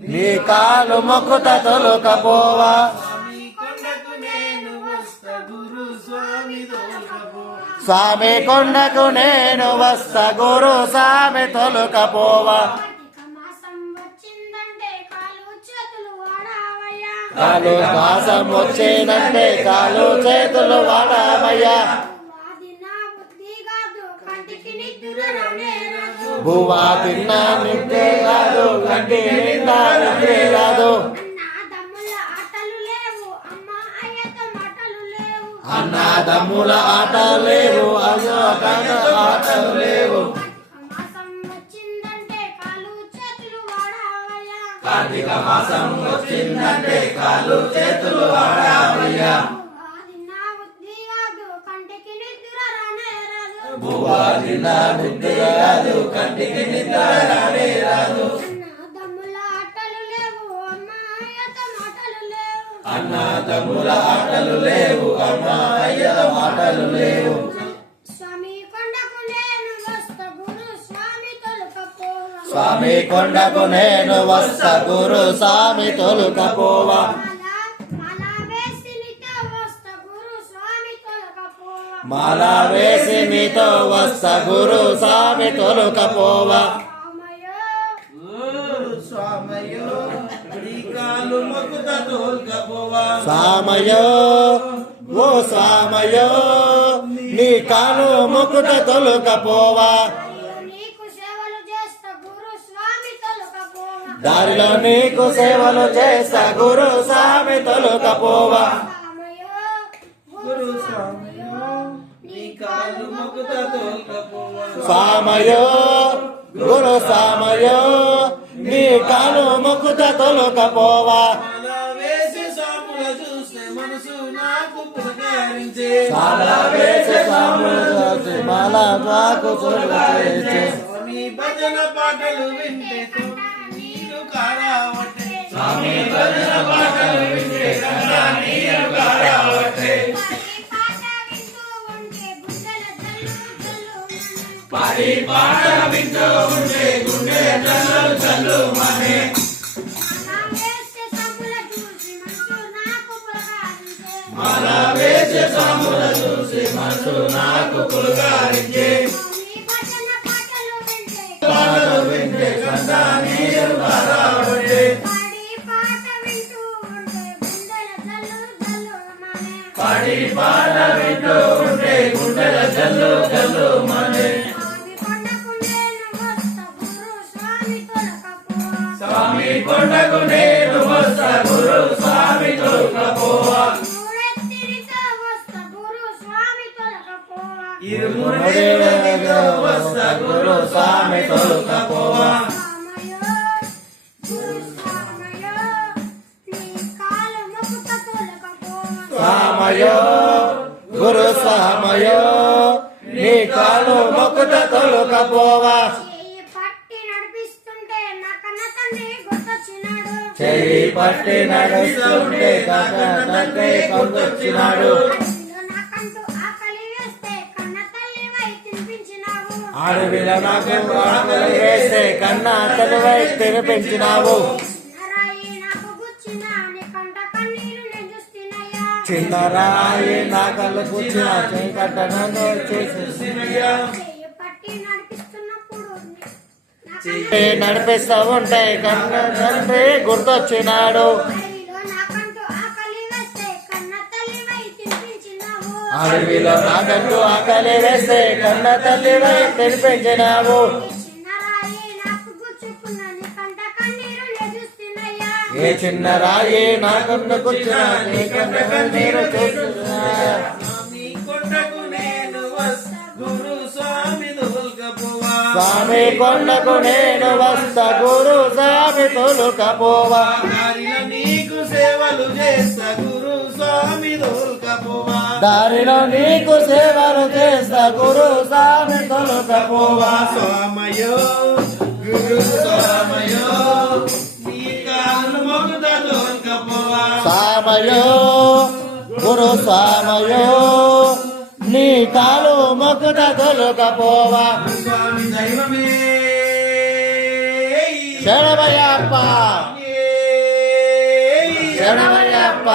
నీ కాలు మొక్కుత తొలుకపోవా. స్వామి కొండకు నేను వస్తా గురు స్వామి తొలుకపోవా. కాలు చేతులు వాడావయ్యా. కాలు మాసం వచ్చిందంటే కాలు చేతులు వాడామయ్యా భూవా తిన్నా నిద్రే లేవు అయ్యో కన ఆటలు లేవు కార్తీక మాసం వచ్చిందంటే కాలు చేతులు వాడావయ్యా. అది నా బుద్ధి రాదు. భూవా కంటికి నిద్ర రానే రాదు. అన్న దమ్ముల ఆటలు లేవు అమ్మ మాటలు లేవు స్వామి కొండకు నేను వస్తా గురు స్వామి తొలకపోవా. స్వామి కొండకు నేను వస్తా గురు స్వామి తొలుకపోవా. మాల మాల వేసి నీతో వస్తా గురు స్వామి తొలకపోవా. సామయో ఓ సామయో నీ కాలు ముకుట తొలకపోవా దారిలో నీకు సేవలు చేస్తా గురు స్వామి తొలకపోవా సామయో గురు సామయో నీ కాలు ముకుట తొలకపోవా మనసు నాకు పులకరించే వేసే మాల నాకు తొలుచేసే. స్వామి భజన పాటలు వింటే నీరు కారావటే స్వామి భజన పాటలు వింటే కన్నా నీరు కారావటే పాడి పాట వింటూ ఉంటే గుండె జల్లు జల్లు మనే. మాల వేసే సాముల చూసి మనసు నాకు పులకారించే. పాటలు వింటే పాటలు నీరు కారావటే. పాడి పాట వింటూ ఉంటే గుండెల జల్లు జల్లు మనే స్వామి కొండకు నేను వస్తా గురు స్వామి ఇరుమురేళ్ళతో గురు స్వామి తొలుకపోవా నీ కాలు మొక్కుతా తొలకపోవా. సామయో గురు సామయో నీ కాలు మొక్కుట తొలుకపోవా చెయ్యి పట్టి నడుస్తుంటే నా కన్న తండ్రి గుర్తొచ్చినాడు చెయ్యి పట్టి నడుస్తుంటే తండ్రి కొందొచ్చినాడు వేస్తే కన్నా తల్లివై తినిపించినావు నరాయి నాకు గుచ్చిన నీ కళ్ళు కూర్చిన చెంకట్టను చేసి నడిపిస్తూ ఉంటే కన్న తండ్రి గుర్తొచ్చినాడు. అడవిలో నాకంటూ ఆకలి వేస్తే కన్న తల్లివై చూస్తున్నయ్యా. ఏ చిన్న రాయి నాకున్న కూర్చున్న నీ కన్న నీరు చూస్తున్నా. స్వామి కొండకు నేను వస్తా గురు స్వామి దొల్కపోవా స్వామి కొండకు నేను వస్తా గురు స్వామి తొలుకపోవా. నీకు సేవలు చేస్తా గురు స్వామి దొల్కపోవా దారిలో నీకు సేవలు చేస్తా గురు స్వామి తొలుకపోవా స్వామయో గురు స్వామయో సామయో గురు సామయో నీ కాలు మొక్కుట తొలుకపోవా స్వామి దైవమే. శరణమయ్యప్ప స్వామియే శరణమయ్యప్ప